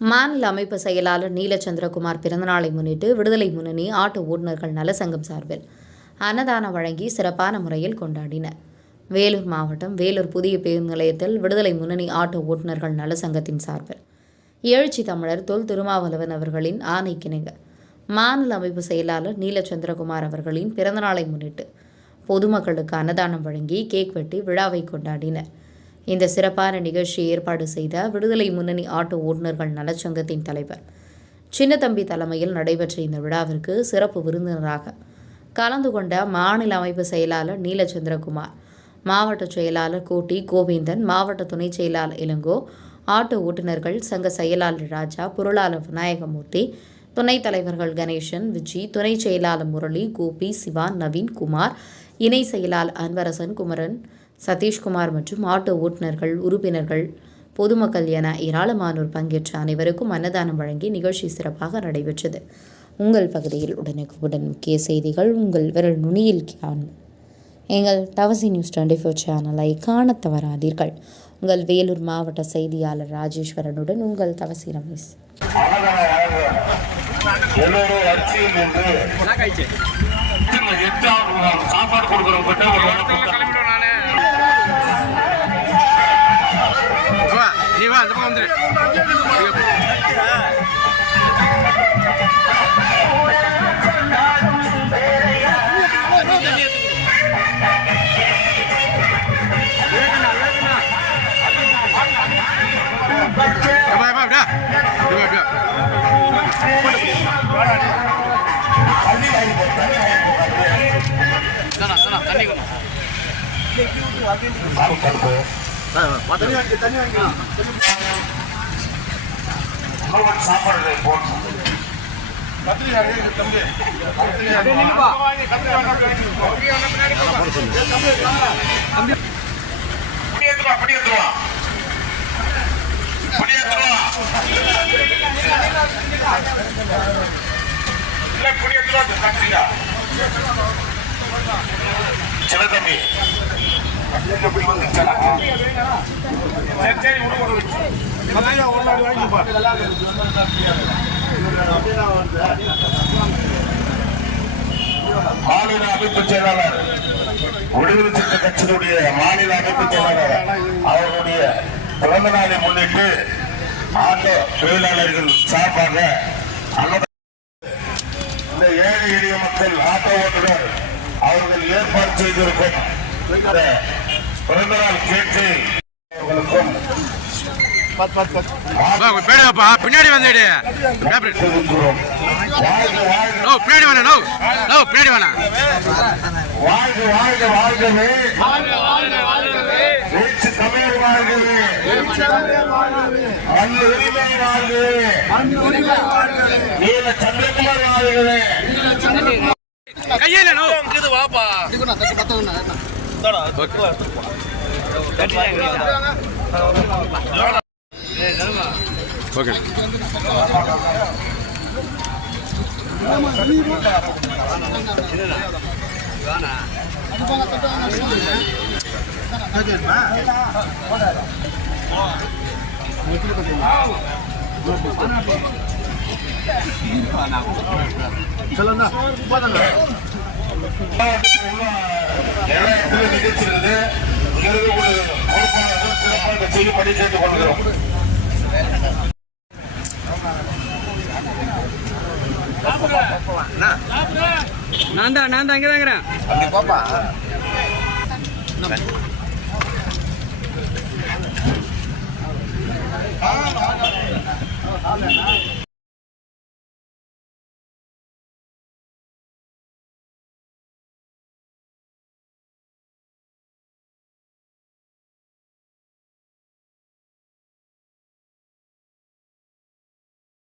மாநில அமைப்பு செயலாளர் நீலச்சந்திரகுமார் பிறந்தநாளை முன்னிட்டு விடுதலை முன்னணி ஆட்டோ ஓட்டுநர்கள் நலசங்கம் சார்பில் அன்னதானம் வழங்கி சிறப்பான முறையில் கொண்டாடினர். வேலூர் மாவட்டம் வேலூர் புதிய பேருந்து நிலையத்தில் விடுதலை முன்னணி ஆட்டோ ஓட்டுநர்கள் நலசங்கத்தின் சார்பில் எழுச்சி தமிழர் தொல் திருமாவளவன் அவர்களின் ஆணைக்கிணங்க மாநில அமைப்பு செயலாளர் நீலச்சந்திரகுமார் அவர்களின் பிறந்தநாளை முன்னிட்டு பொதுமக்களுக்கு அன்னதானம் வழங்கி கேக் வெட்டி விழாவை கொண்டாடினர். இந்த சிறப்பான நிகழ்ச்சியை ஏற்பாடு செய்த விடுதலை முன்னணி ஆட்டோ ஓட்டுநர்கள் நலச்சங்கத்தின் தலைவர் சின்னத்தம்பி தலைமையில் நடைபெற்ற இந்த விழாவிற்கு சிறப்பு விருந்தினராக கலந்து கொண்ட மாநில அமைப்பு செயலாளர் நீலச்சந்திரகுமார், மாவட்ட செயலாளர் கோட்டி கோவிந்தன், மாவட்ட துணை செயலாளர் இளங்கோ, ஆட்டோ ஓட்டுநர்கள் சங்க செயலாளர் ராஜா, பொருளாளர் விநாயகமூர்த்தி, துணைத் தலைவர்கள் கணேசன், விஜி, துணை செயலாளர் முரளி, கோபி, சிவான், நவீன், குமார், இணை செயலாளர் அன்பரசன், குமரன், சதீஷ்குமார் மற்றும் ஆட்டோ ஓட்டுநர்கள், உறுப்பினர்கள், பொதுமக்கள் என ஏராளமானோர் பங்கேற்ற அனைவருக்கும் அன்னதானம் வழங்கி நிகழ்ச்சி சிறப்பாக நடைபெற்றது. உங்கள் பகுதியில் உடனுக்குடன் முக்கிய செய்திகள் உங்கள் விரல் நுனியில் காணும். எங்கள் தவசி நியூஸ் 24 சேனலை காண தவறாதீர்கள். உங்கள் வேலூர் மாவட்ட செய்தியாளர் ராஜேஸ்வரனுடன் உங்கள் தவசி ரமேஷ். சாப்பாடு கொடுக்குறோம். நீ வா அந்த பக்கம் வந்துரு. சாப்பாடு சின்னத்தம்பி மாநில அமைப்பு செயலாளர் விடுதலை சிறுத்தை கட்சியினுடைய மாநில அமைப்பு செயலாளர் அவர்களுடைய பிறந்த நாளை முன்னிட்டு ஆட்டோ தொழிலாளர்கள் சார்பாக இந்த ஏழை எளிய மக்கள் ஆட்டோ ஓட்டுநர் அவர்கள் ஏற்பாடு செய்திருக்கும் பிறந்தநாள் கேட்டு அவர்களுக்கும் பின்னாடி வந்து வாழ்க வாழ்க வாழ்கவே தமிழ் வாழ்கவே மண் உரிமை வாழ்கவே நீல சந்திரகுமார் வாழ்கவே கையில வாப்பா ஓகே நிகழ்ச்சி செய்யும்படி கேட்டுக் கொள்கிறோம். நான் தான் இங்கதாங்கிறேன். பாப்பா